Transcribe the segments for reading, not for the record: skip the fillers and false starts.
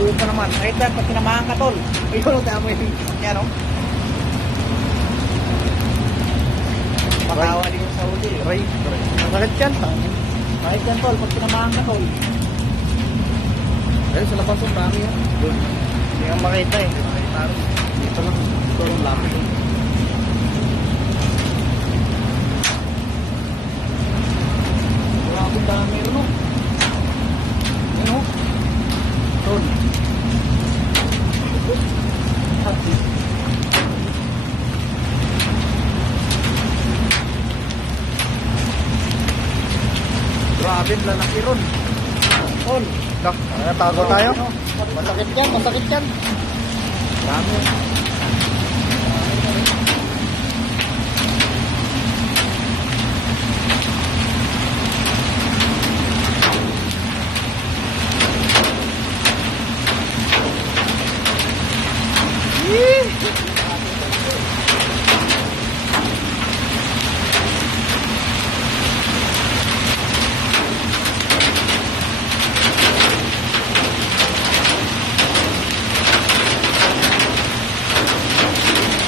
buo pa naman. Kahit na, pag tinamahan ka, tol. Ayun, o, tama yung yan, o. Pakawa din yung sa uli. Ray. Masakit yan. Kahit yan, tol, pag tinamahan ka, tol. Dahil sa labas yung dami yan. Doon. Hindi kang makita eh. Dito lang. Dito lang lapit. Grabe dami rin, o. Yan, o. Tol. Grabe, lalaki ron. Tol. Tago tayo. Masakit yan, masakit yan. Dami.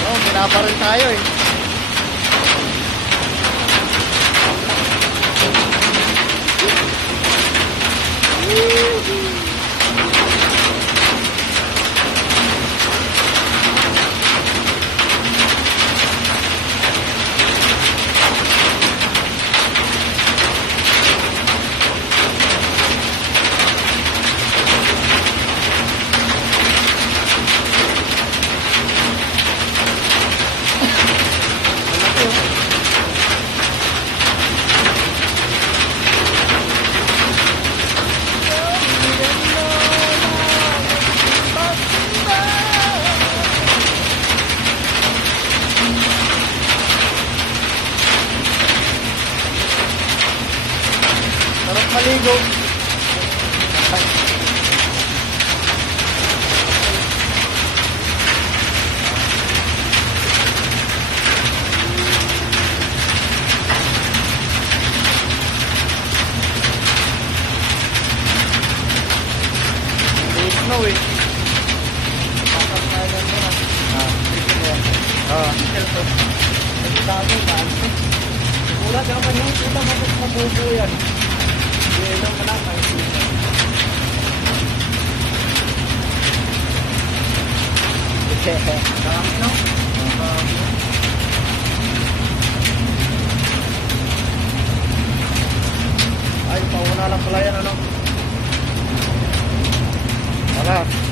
Oh, pinapa rin tayo eh. Sarap maligo. No eh. Pasok na yan muna. Dito mo yan. Ang dami, dami. Wala ka naman yung kita mabubo yan. Hindi lang ka lang kahit sino. Dami, no? Ay, pauna lang pala yan, ano? Wala.